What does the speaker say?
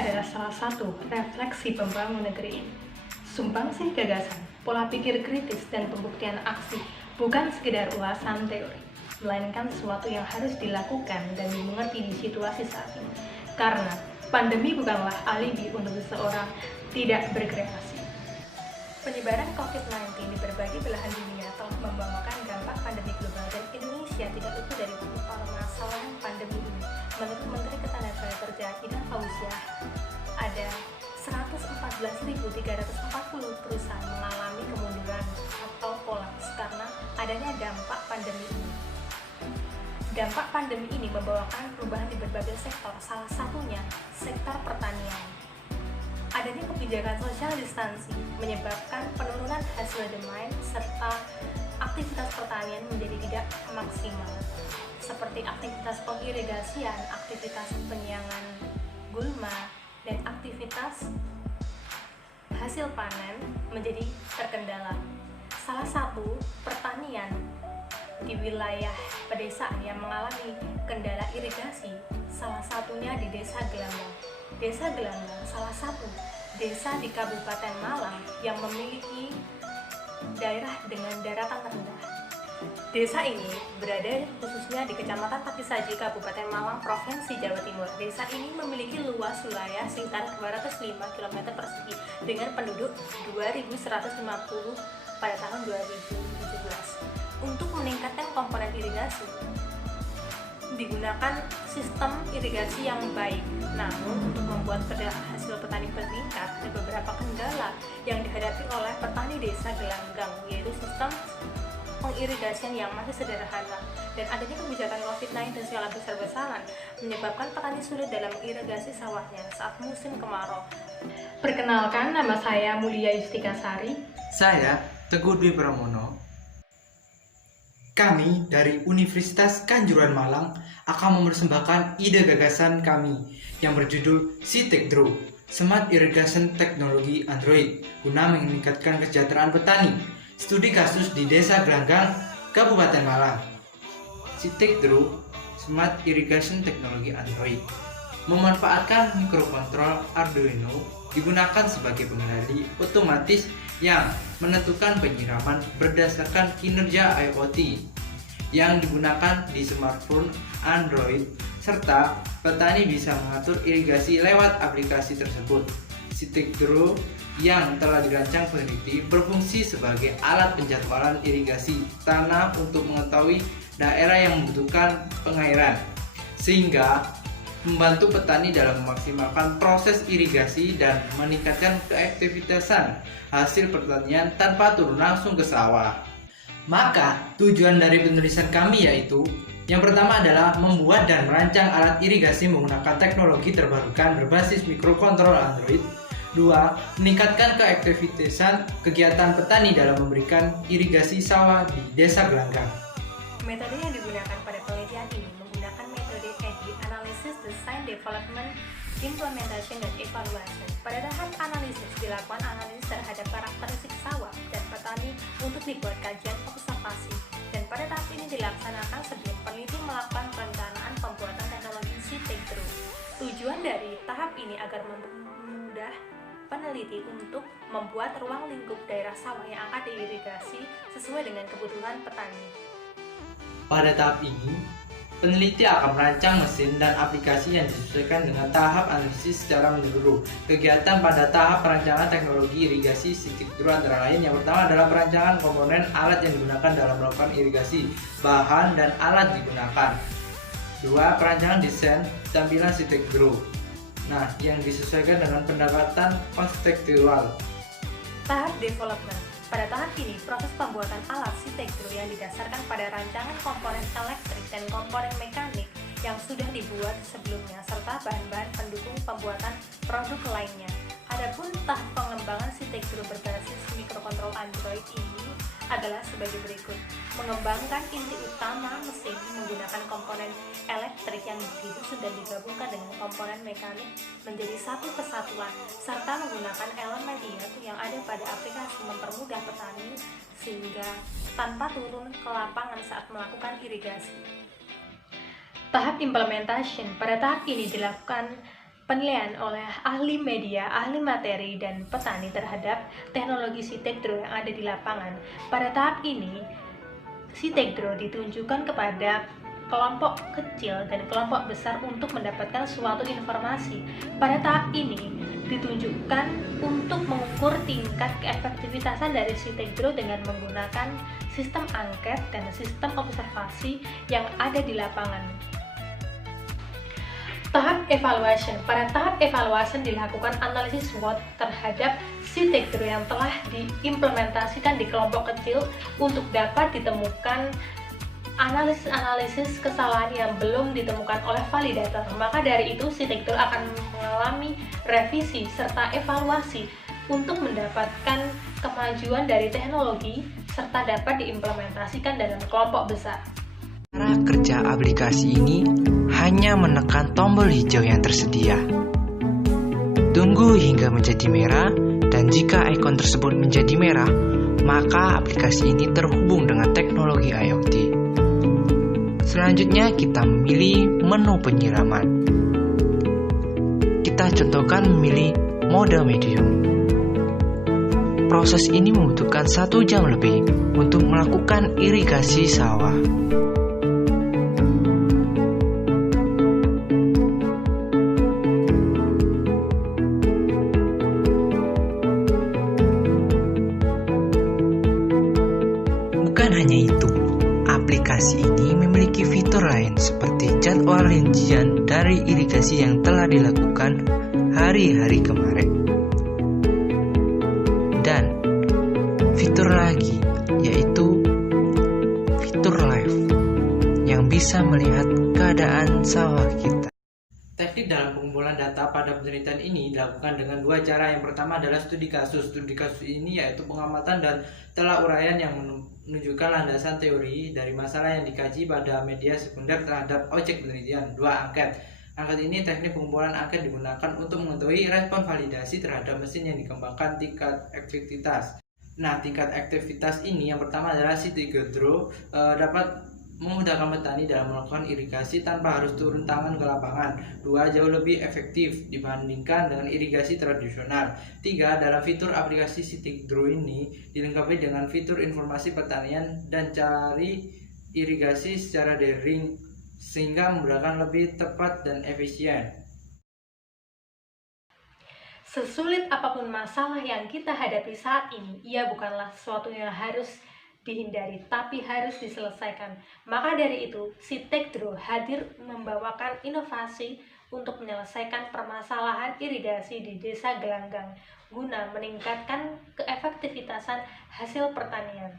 adalah salah satu refleksi pembangun negeri ini. Sumbangsih gagasan, pola pikir kritis, dan pembuktian aksi bukan sekedar ulasan teori, melainkan sesuatu yang harus dilakukan dan dimengerti di situasi saat ini. Karena pandemi bukanlah alibi untuk seseorang tidak berkreasi. Penyebaran COVID-19 di berbagai belahan dunia telah membawakan dampak pandemi global dan Indonesia tidak luput dari permasalahan pandemi ini. Menurut Menteri Ketenagakerjaan Ida Fauziah, ada 114.340 perusahaan mengalami kemunduran atau kolaps karena adanya dampak pandemi ini. Dampak pandemi ini membawakan perubahan di berbagai sektor, salah satunya sektor pertanian. Adanya kebijakan social distancing menyebabkan penurunan hasil demand serta aktivitas pertanian menjadi tidak maksimal, seperti aktivitas pengirigasian, aktivitas penyiangan gulma, dan aktivitas hasil panen menjadi terkendala. Salah satu pertanian di wilayah pedesaan yang mengalami kendala irigasi, salah satunya di Desa Gelanggang. Desa Gelanggang salah satu desa di Kabupaten Malang yang memiliki daerah dengan daratan rendah. Desa ini berada khususnya di Kecamatan Pakisaji, Kabupaten Malang, Provinsi Jawa Timur. Desa ini memiliki luas wilayah sekitar 205 km persegi dengan penduduk 2.150 pada tahun 2017. Untuk meningkatkan komponen irigasi, digunakan sistem irigasi yang baik. Namun, untuk membuat hasil petani meningkat, ada beberapa kendala yang dihadapi oleh petani Desa Gelanggang, yaitu sistem pengirigasian yang masih sederhana dan adanya kebijakan COVID-19 skala besar-besaran menyebabkan petani sulit dalam mengirigasi sawahnya saat musim kemarau. Perkenalkan, nama saya Mulia Yustika Sari. Saya Teguh Dwi Pramono. Kami dari Universitas Kanjuruhan Malang akan mempersembahkan ide gagasan kami yang berjudul Sitekdro, Smart Irrigation Technology Android, guna meningkatkan kesejahteraan petani. Studi kasus di Desa Gelanggang, Kabupaten Malang. Sitekdro, Smart Irrigation Technology Android, memanfaatkan mikrokontrol Arduino digunakan sebagai pengendali otomatis yang menentukan penyiraman berdasarkan kinerja IoT yang digunakan di smartphone Android, serta petani bisa mengatur irigasi lewat aplikasi tersebut. Sitekdro yang telah dirancang peneliti berfungsi sebagai alat penjadwalan irigasi tanah untuk mengetahui daerah yang membutuhkan pengairan, sehingga membantu petani dalam memaksimalkan proses irigasi dan meningkatkan keefektivitasan hasil pertanian tanpa turun langsung ke sawah. Maka tujuan dari penulisan kami yaitu yang pertama adalah membuat dan merancang alat irigasi menggunakan teknologi terbarukan berbasis mikrokontrol Android. 2. Meningkatkan keefektivitasan kegiatan petani dalam memberikan irigasi sawah di Desa Gelanggang. Metode yang digunakan pada penelitian ini menggunakan metode EDI, Analysis, Design, Development, Implementation, dan Evaluation. Pada tahap analisis, dilakukan analisis terhadap karakteristik sawah dan petani untuk dibuat kajian observasi. Dan pada tahap ini dilaksanakan sebelum peneliti melakukan perencanaan pembuatan teknologi Sitekdro. Tujuan dari tahap ini agar mempermudah peneliti untuk membuat ruang lingkup daerah sawah yang akan diirigasi sesuai dengan kebutuhan petani. Pada tahap ini, peneliti akan merancang mesin dan aplikasi yang disesuaikan dengan tahap analisis secara menyeluruh. Kegiatan pada tahap perancangan teknologi irigasi Sitekdro antara lain yang pertama adalah perancangan komponen alat yang digunakan dalam melakukan irigasi, bahan dan alat digunakan. 2. Perancangan desain tampilan Sitekdro, yang disesuaikan dengan pendekatan konseptual. Tahap development. Pada tahap ini, proses pembuatan alat Sitekdro yang didasarkan pada rancangan komponen elektrik dan komponen mekanik yang sudah dibuat sebelumnya, serta bahan-bahan pendukung pembuatan produk lainnya. Adapun tahap pengembangan Sitekdro berbasis mikrokontrol Android ini adalah sebagai berikut. Mengembangkan inti utama mesin menggunakan komponen elektrik yang disusun dan digabungkan dengan komponen mekanik menjadi satu kesatuan, serta menggunakan elemen IoT yang ada pada aplikasi mempermudah petani sehingga tanpa turun ke lapangan saat melakukan irigasi. Tahap implementation. Pada tahap ini dilakukan penilaian oleh ahli media, ahli materi, dan petani terhadap teknologi Sitectro yang ada di lapangan. Pada tahap ini, Sitectro ditunjukkan kepada kelompok kecil dan kelompok besar untuk mendapatkan suatu informasi. Pada tahap ini ditunjukkan untuk mengukur tingkat keefektivitasan dari Sitectro dengan menggunakan sistem angket dan sistem observasi yang ada di lapangan. Tahap evaluation. Pada tahap evaluation dilakukan analisis SWOT terhadap Sitectro yang telah diimplementasikan di kelompok kecil untuk dapat ditemukan analisis kesalahan yang belum ditemukan oleh validator. Maka dari itu Sitectro akan mengalami revisi serta evaluasi untuk mendapatkan kemajuan dari teknologi serta dapat diimplementasikan dalam kelompok besar. Cara kerja aplikasi ini hanya menekan tombol hijau yang tersedia. Tunggu hingga menjadi merah, dan jika ikon tersebut menjadi merah, maka aplikasi ini terhubung dengan teknologi IoT. Selanjutnya kita memilih menu penyiraman. Kita contohkan memilih mode medium. Proses ini membutuhkan 1 jam lebih untuk melakukan irigasi sawah. Bukan hanya itu, aplikasi ini memiliki fitur lain seperti jadwal rincian dari irigasi yang telah dilakukan hari-hari kemarin. Dan fitur lagi, yaitu fitur live yang bisa melihat keadaan sawah kita. Teknik dalam pengumpulan data pada penelitian ini dilakukan dengan 2 cara. Yang pertama adalah studi kasus. Studi kasus ini yaitu pengamatan dan telah uraian yang menunjukkan landasan teori dari masalah yang dikaji pada media sekunder terhadap objek penelitian. 2. Angket. Angket ini teknik pengumpulan angket digunakan untuk mengetahui respon validasi terhadap mesin yang dikembangkan tingkat efektivitas. Nah, tingkat efektivitas ini yang pertama adalah Sitectro dapat memudahkan petani dalam melakukan irigasi tanpa harus turun tangan ke lapangan. 2. Jauh lebih efektif dibandingkan dengan irigasi tradisional. 3. Dalam fitur aplikasi Sitectro ini dilengkapi dengan fitur informasi pertanian dan cari irigasi secara daring sehingga memudahkan lebih tepat dan efisien. Sesulit apapun masalah yang kita hadapi saat ini, ia bukanlah sesuatu yang harus dihindari, tapi harus diselesaikan. Maka dari itu, Sitectro hadir membawakan inovasi untuk menyelesaikan permasalahan irigasi di Desa Gelanggang guna meningkatkan keefektivitasan hasil pertanian.